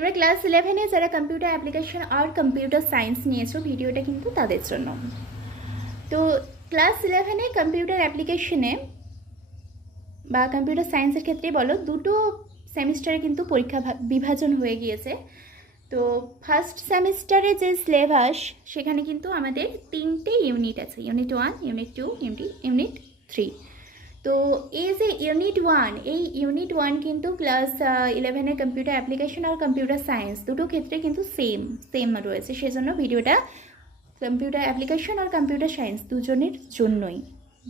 তোমরা ক্লাস 11-এ যারা computer application আর computer science নিয়েছো, ভিডিওটা কিন্তু তাদের জন্য। তো ক্লাস 11-এ কম্পিউটার অ্যাপ্লিকেশনে বা কম্পিউটার সায়েন্সের ক্ষেত্রে বলো, দুটো সেমিস্টারে কিন্তু পরীক্ষা বিভাজন হয়ে গিয়েছে। তো ফার্স্ট সেমিস্টারে যে সিলেবাস, সেখানে কিন্তু আমাদের 3টে ইউনিট আছে, ইউনিট 1, ইউনিট 2, ইউনিট 3। তো এই যে ইউনিট 1, এই ইউনিট 1 কিন্তু ক্লাস 11-এর কম্পিউটার অ্যাপ্লিকেশন আর কম্পিউটার সায়েন্স দুটো ক্ষেত্রে কিন্তু সেম রয়েছে। সেজন্য ভিডিওটা কম্পিউটার অ্যাপ্লিকেশন আর কম্পিউটার সায়েন্স দুজনের জন্যই।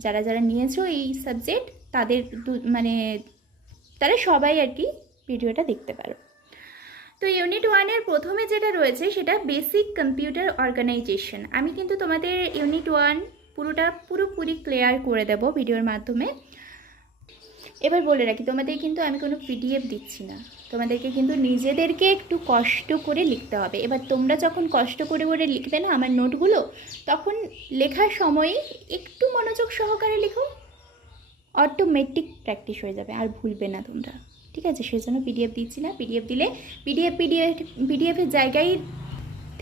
যারা যারা নিয়েছো এই সাবজেক্ট তাদের মানে তারা সবাই আর কি ভিডিওটা দেখতে পারো। তো ইউনিট 1-এর প্রথমে যেটা রয়েছে সেটা বেসিক কম্পিউটার অর্গানাইজেশন। আমি কিন্তু তোমাদের ইউনিট 1 পুরোপুরি ক্লিয়ার করে দেব ভিডিওর মাধ্যমে। এবার বলে রাখি, তোমাদের কিন্তু আমি কোনো পিডিএফ দিচ্ছি না, তোমাদেরকে কিন্তু নিজেদেরকে একটু কষ্ট করে লিখতে হবে। এবার তোমরা যখন কষ্ট করে লিখবে না আমার নোটগুলো, তখন লেখার সময় একটু মনোযোগ সহকারে লিখো, অটোমেটিক প্র্যাকটিস হয়ে যাবে, আর ভুলবে না তোমরা, ঠিক আছে? সেই জন্য পিডিএফ দিচ্ছি না। পিডিএফ দিলে পিডিএফের জায়গায়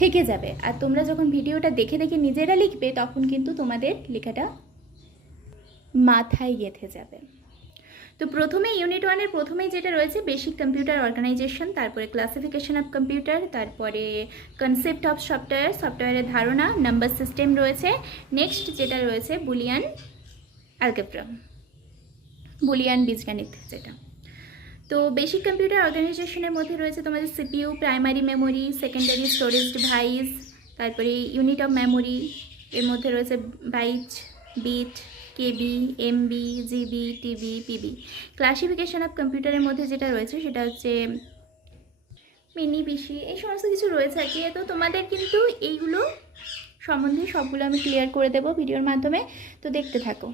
থেকে যাবে, আর তোমরা যখন ভিডিওটা দেখে দেখে নিজেরা লিখবে তখন কিন্তু তোমাদের লেখাটা মাথায় গেঁথে যাবে। তো প্রথমে ইউনিট 1-এর প্রথমেই যেটা রয়েছে বেসিক কম্পিউটার অর্গানাইজেশন, তারপরে ক্লাসিফিকেশন অফ কম্পিউটার, তারপরে কনসেপ্ট অফ সফটওয়্যারের ধারণা, নাম্বার সিস্টেম রয়েছে। নেক্সট যেটা রয়েছে বুলিয়ান অ্যালজেব্রা, বুলিয়ান বীজগণিত যেটা। তো বেসিক কম্পিউটার অর্গানাইজেশনের মধ্যে রয়েছে তোমাদের CPU, primary memory, secondary storage device, তারপরে ইউনিট অফ মেমোরি, এর মধ্যে রয়েছে byte, bit, KB, MB, GB, TB, PB. Classification of কম্পিউটারের মধ্যে যেটা রয়েছে সেটা হচ্ছে মিনি, পিসি, এই সমস্ত কিছু রয়েছে আর কি। তো তোমাদের কিন্তু এইগুলো সম্বন্ধে সবগুলো আমি ক্লিয়ার করে দেবো ভিডিওর মাধ্যমে, তো দেখতে থাকো।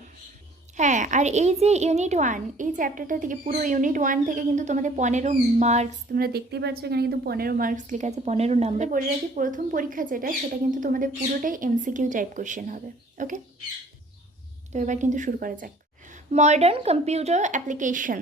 হ্যাঁ, আর এই যে ইউনিট 1, এই চ্যাপ্টারটা থেকে পুরো ইউনিট 1 থেকে কিন্তু তোমাদের 15 মার্কস, তোমরা দেখতেই পাচ্ছ এখানে কিন্তু 15 মার্কস লেখা আছে, 15 নাম্বার। বলে রাখি, প্রথম পরীক্ষা যেটা সেটা কিন্তু তোমাদের পুরোটাই এমসিকিউ টাইপ কোশ্চেন হবে। ওকে, তো এবার কিন্তু শুরু করা যাক। মডার্ন কম্পিউটার অ্যাপ্লিকেশন,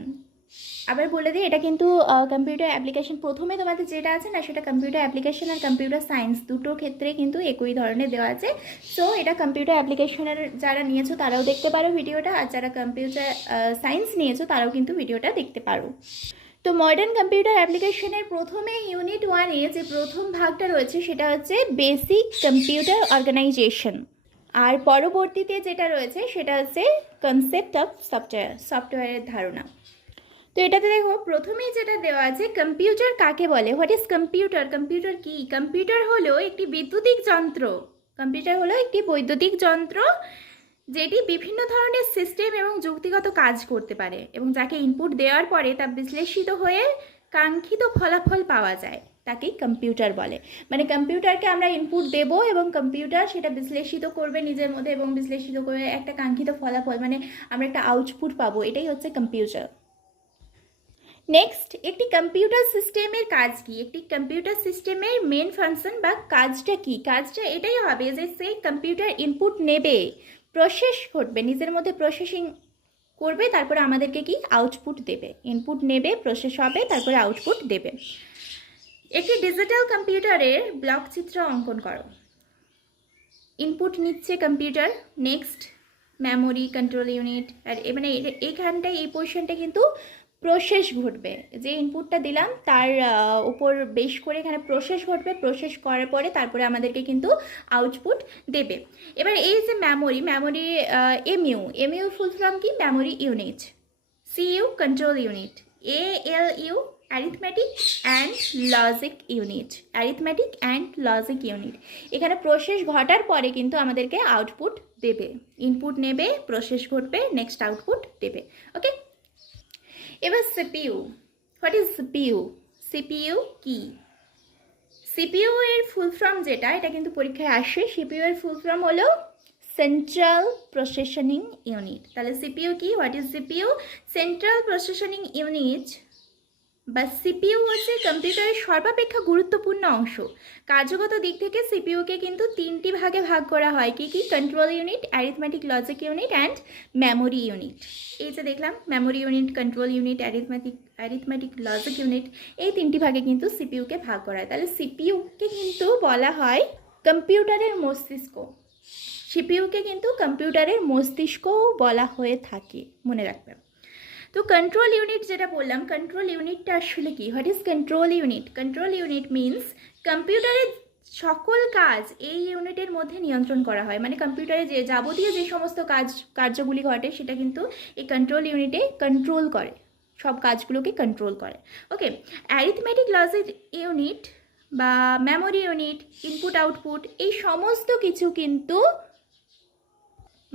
আবার বলে দিই এটা কিন্তু কম্পিউটার অ্যাপ্লিকেশন প্রথমে তোমাদের যেটা আছে না, সেটা কম্পিউটার অ্যাপ্লিকেশন আর কম্পিউটার সায়েন্স দুটো ক্ষেত্রে কিন্তু একই ধরনের দেওয়া আছে। সো এটা কম্পিউটার অ্যাপ্লিকেশনের যারা নিয়েছো তারাও দেখতে পারো ভিডিওটা, আর যারা কম্পিউটার সায়েন্স নিয়েছো তারাও কিন্তু ভিডিওটা দেখতে পারো। তো মডার্ন কম্পিউটার অ্যাপ্লিকেশনের প্রথমে ইউনিট 1-এ যে প্রথম ভাগটা রয়েছে সেটা হচ্ছে বেসিক কম্পিউটার অর্গানাইজেশন, আর পরবর্তীতে যেটা রয়েছে সেটা হচ্ছে কনসেপ্ট অফ সফটওয়্যারের ধারণা। তো এটাতে দেখো প্রথমেই যেটা দেওয়া আছে, কম্পিউটার কাকে বলে, হোয়াট ইজ কম্পিউটার, কম্পিউটার কি? কম্পিউটার হলো একটি বৈদ্যুতিক যন্ত্র, কম্পিউটার হলো একটি বৈদ্যুতিক যন্ত্র যেটি বিভিন্ন ধরনের সিস্টেম এবং যুক্তিগত কাজ করতে পারে, এবং যাকে ইনপুট দেওয়ার পরে তা বিশ্লেষিত হয়ে কাঙ্ক্ষিত ফলাফল পাওয়া যায়, তাকেই কম্পিউটার বলে। মানে কম্পিউটারকে আমরা ইনপুট দেব এবং কম্পিউটার সেটা বিশ্লেষিত করবে নিজের মধ্যে, এবং বিশ্লেষিত করে একটা কাঙ্ক্ষিত ফলাফল, মানে আমরা একটা আউটপুট পাবো, এটাই হচ্ছে কম্পিউটার। নেক্সট, একটি কম্পিউটার সিস্টেমের কাজ কি? একটি কম্পিউটার সিস্টেমের মেন ফাংশন বা কাজটা কি? কাজটা এটাই হবে যে সেই কম্পিউটার ইনপুট নেবে, প্রসেস ঘটবে, নিজের মধ্যে প্রসেসিং করবে, তারপরে আমাদেরকে কি আউটপুট দেবে। ইনপুট নেবে, প্রসেস হবে, তারপরে আউটপুট দেবে। একটি ডিজিটাল কম্পিউটারের ব্লক চিত্র অঙ্কন করো। ইনপুট নিচ্ছে computer, next memory, control unit, আর মানে এইখানটায় এই পোর্শনটা কিন্তু প্রসেস ঘটবে, যে ইনপুটটা দিলাম তার উপর বেশ করে এখানে প্রসেস ঘটবে, প্রসেস করার পরে তারপরে আমাদেরকে কিন্তু আউটপুট দেবে। এবার এই যে মেমোরি এমইউ ফুল ফর্ম কি? Memory unit. CU control unit. ALU arithmetic and logic unit. এখানে প্রসেস ঘটার পরে কিন্তু আমাদেরকে আউটপুট দেবে, ইনপুট নেবে, প্রসেস ঘটবে, নেক্সট আউটপুট দেবে। ওকে, এবার CPU, what is CPU? CPU কি? সিপিইউ এর ফুল ফর্ম যেটা, এটা কিন্তু পরীক্ষায় আসে, সিপিইউ এর ফুল ফর্ম হলো সেন্ট্রাল প্রসেসিং ইউনিট। তাহলে সিপিইউ কি? What is CPU? Central processing unit বা সিপিইউ হচ্ছে কম্পিউটারের সর্বাপেক্ষা গুরুত্বপূর্ণ অংশ। কার্যগত দিক থেকে সিপিইউকে কিন্তু 3টি ভাগে ভাগ করা হয়। কি কি? Control unit, arithmetic logic unit and memory unit. এই যে দেখলাম memory unit, control unit, arithmetic logic unit, এই 3টি ভাগে কিন্তু সিপিইউকে ভাগ করা হয়। তাহলে সিপিইউকে কিন্তু বলা হয় কম্পিউটারের মস্তিষ্ক। সিপিইউকে কিন্তু কম্পিউটারের মস্তিষ্কও বলা হয়ে থাকে, মনে রাখবে। তো কন্ট্রোল ইউনিট যেটা বললাম, কন্ট্রোল ইউনিটটা আসলে কি? What is control unit? Control unit means কম্পিউটারের সকল কাজ এই ইউনিটের মধ্যে নিয়ন্ত্রণ করা হয়। মানে কম্পিউটারে যে যাবতীয় যে সমস্ত কার্যগুলি ঘটে সেটা কিন্তু এই কন্ট্রোল ইউনিটে কন্ট্রোল করে, সব কাজগুলোকে কন্ট্রোল করে। ওকে, অ্যারিথমেটিক লজিক ইউনিট বা মেমোরি ইউনিট, ইনপুট আউটপুট, এই সমস্ত কিছু কিন্তু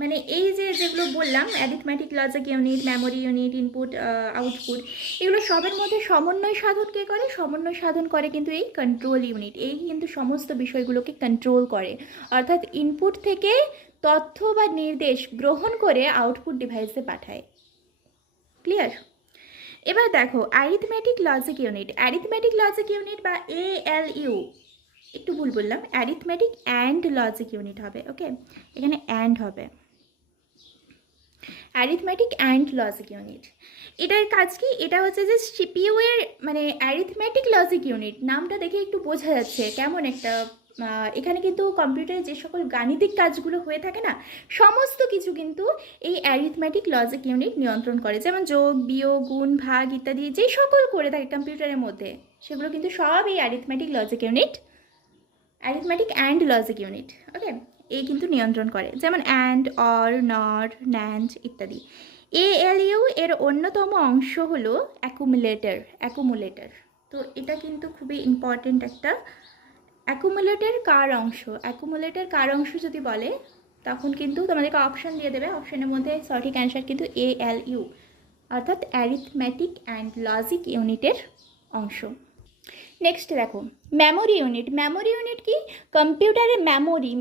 মানে এই যে যেগুলো বললাম, arithmetic logic unit, memory unit, input output, এগুলো সবের মধ্যে সমন্বয় সাধন কে করে? সমন্বয় সাধন করে কিন্তু এই কন্ট্রোল ইউনিট। এই কিন্তু সমস্ত বিষয়গুলোকে কন্ট্রোল করে, অর্থাৎ ইনপুট থেকে তথ্য বা নির্দেশ গ্রহণ করে আউটপুট ডিভাইসে পাঠায়। ক্লিয়ার? এবার দেখো arithmetic logic unit. Arithmetic logic unit বা ALU, একটু ভুল বললাম, অ্যারিথমেটিক অ্যান্ড লজিক ইউনিট হবে। ওকে, এখানে অ্যান্ড হবে, অ্যারিথমেটিক অ্যান্ড লজিক ইউনিট। এটার কাজ কি? এটা হচ্ছে যে সিপিইউ এর মানে অ্যারিথমেটিক লজিক ইউনিট, নামটা দেখে একটু বোঝা যাচ্ছে কেমন একটা। এখানে কিন্তু কম্পিউটারে যে সকল গাণিতিক কাজগুলো হয়ে থাকে না, সমস্ত কিছু কিন্তু এই অ্যারিথমেটিক লজিক ইউনিট নিয়ন্ত্রণ করে। যেমন যোগ, বিয়োগ, গুণ, ভাগ ইত্যাদি যে সকল করে থাকে কম্পিউটারের মধ্যে, সেগুলো কিন্তু সব এই arithmetic logic unit, arithmetic and logic unit, okay, এই কিন্তু নিয়ন্ত্রণ করে। যেমন অ্যান্ড, অর, নর, ন্যান্ড ইত্যাদি। ALU এর অন্যতম অংশ হলো অ্যাকুমুলেটর। তো এটা কিন্তু খুবই ইম্পর্টেন্ট একটা। অ্যাকুমুলেটর কার অংশ? অ্যাকুমুলেটর কার অংশ যদি বলে, তখন কিন্তু তোমাদেরকে অপশান দিয়ে দেবে, অপশানের মধ্যে সঠিক অ্যান্সার কিন্তু ALU, অর্থাৎ অ্যারিথমেটিক অ্যান্ড লজিক ইউনিটের অংশ। নেক্সট দেখো মেমোরি ইউনিট। মেমোরি ইউনিট কি? কম্পিউটারের মেমোরি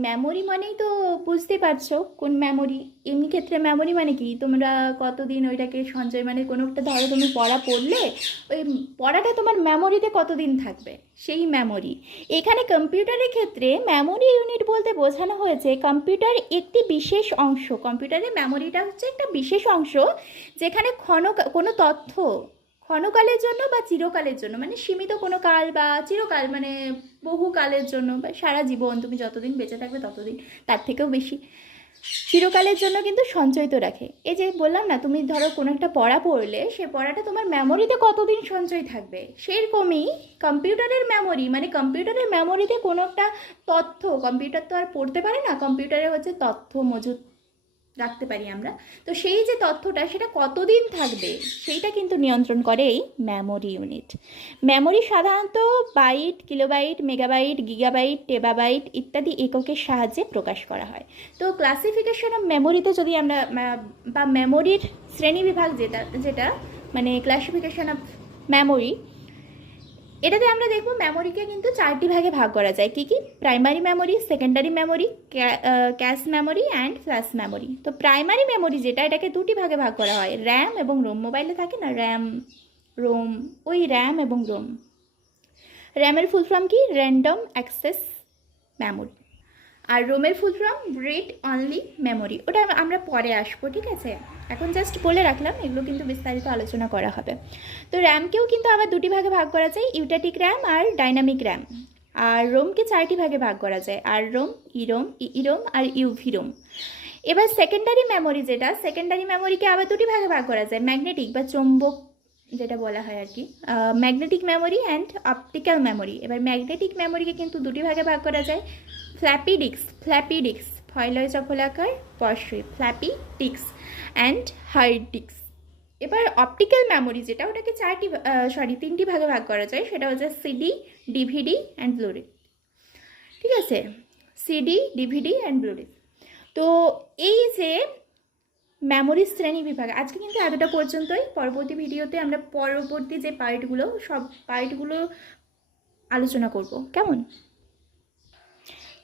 মানেই তো বুঝতে পারছো কোন মেমোরি। এমনি ক্ষেত্রে মেমোরি মানে কি? তোমরা কতদিন ওইটাকে সঞ্চয়, মানে কোনো একটা ধরো তুমি পড়া পড়লে, ওই পড়াটা তোমার মেমোরিতে কতদিন থাকবে, সেই মেমোরি। এখানে কম্পিউটারের ক্ষেত্রে মেমোরি ইউনিট বলতে বোঝানো হয়েছে কম্পিউটার একটি বিশেষ অংশ। কম্পিউটারের মেমোরিটা হচ্ছে একটা বিশেষ অংশ, যেখানে কোনো তথ্য ক্ষণকালের জন্য বা চিরকালের জন্য, মানে সীমিত কোনো কাল বা চিরকাল, মানে বহুকালের জন্য বা সারা জীবন, তুমি যতদিন বেঁচে থাকবে ততদিন, তার থেকেও বেশি, চিরকালের জন্য কিন্তু সঞ্চয়িত রাখে। এই যে বললাম না, তুমি ধরো কোনো একটা পড়া পড়লে, সে পড়াটা তোমার মেমোরিতে কতদিন সঞ্চয় থাকবে, সেরকমই কম্পিউটারের মেমোরি, মানে কম্পিউটারের মেমোরিতে কোনো একটা তথ্য, কম্পিউটার তো আর পড়তে পারে না, কম্পিউটারে হচ্ছে তথ্য মজুত রাখতে পারি আমরা, তো সেই যে তথ্যটা সেটা কতদিন থাকবে সেইটা কিন্তু নিয়ন্ত্রণ করে এই মেমোরি ইউনিট। মেমোরি সাধারণত বাইট, কিলোবাইট, মেগাবাইট, গিগাবাইট, টেবাবাইট ইত্যাদি এককের সাহায্যে প্রকাশ করা হয়। তো ক্লাসিফিকেশন অফ মেমোরিতে যদি আমরা বা মেমোরির শ্রেণীবিভাগ যেটা মানে ক্লাসিফিকেশন অফ মেমোরি, এটাতে আমরা দেখব মেমোরিকে কিন্তু 4টি ভাগে ভাগ করা যায়। কি কি? Primary memory, secondary memory, cache memory and flash memory. তো প্রাইমারি মেমোরি যেটা, এটাকে 2টি ভাগে ভাগ করা হয়, র্যাম এবং রোম। মোবাইলে থাকে না র্যাম, রোম, ওই র্যাম এবং রোম। র্যামের ফুল ফর্ম কি? Random access memory. আর রোমের full form read only memory. ওটা আমরা পরে আসবো, ঠিক আছে? এখন জাস্ট বলে রাখলাম, এগুলো কিন্তু বিস্তারিত আলোচনা করা হবে। তো র্যামকেও কিন্তু আবার 2টি ভাগে ভাগ করা যায়, ইউটাটিক র্যাম আর ডাইনামিক র্যাম। আর রোমকে 4টি ভাগে ভাগ করা যায়, আর রোম, ইরোম, ইরোম আর ইউভি রোম। এবার সেকেন্ডারি মেমোরি যেটা, সেকেন্ডারি মেমোরিকে আবার 2টি ভাগে ভাগ করা যায়, ম্যাগনেটিক বা চৌম্বক যেটা বলা হয় আর কি, magnetic memory and optical memory. এবার ম্যাগনেটিক মেমোরিকে কিন্তু 2টি ভাগে ভাগ করা যায়, ফ্ল্যাপি ডিস্ক, ফয়লয় চফলাকার পরশই, floppy disk and hard disk. এবার অপটিক্যাল মেমোরি যেটা, ওটাকে 3টি ভাগে ভাগ করা যায়, সেটা হচ্ছে সিডি, ডিভিডি অ্যান্ড ব্লুরে। ঠিক আছে, সিডি, ডিভিডি অ্যান্ড ব্লুরে। তো এই যে মেমোরির শ্রেণী বিভাগ, আজকে কিন্তু এতটা পর্যন্তই। পরবর্তী ভিডিওতে আমরা পরবর্তী যে পার্টগুলো, সব পার্টগুলো আলোচনা করব, কেমন?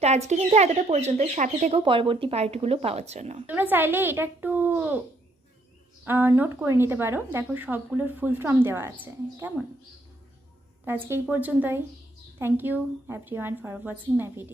তো আজকে কিন্তু এতটা পর্যন্তই, সাথে থেকেও পরবর্তী পার্টগুলো পাওয়ার জন্য। তোমরা চাইলে এটা একটু নোট করে নিতে পারো। দেখো সবগুলোর ফুল ফর্ম দেওয়া আছে, কেমন? তো আজকে এই পর্যন্তই। Thank you everyone for watching my video.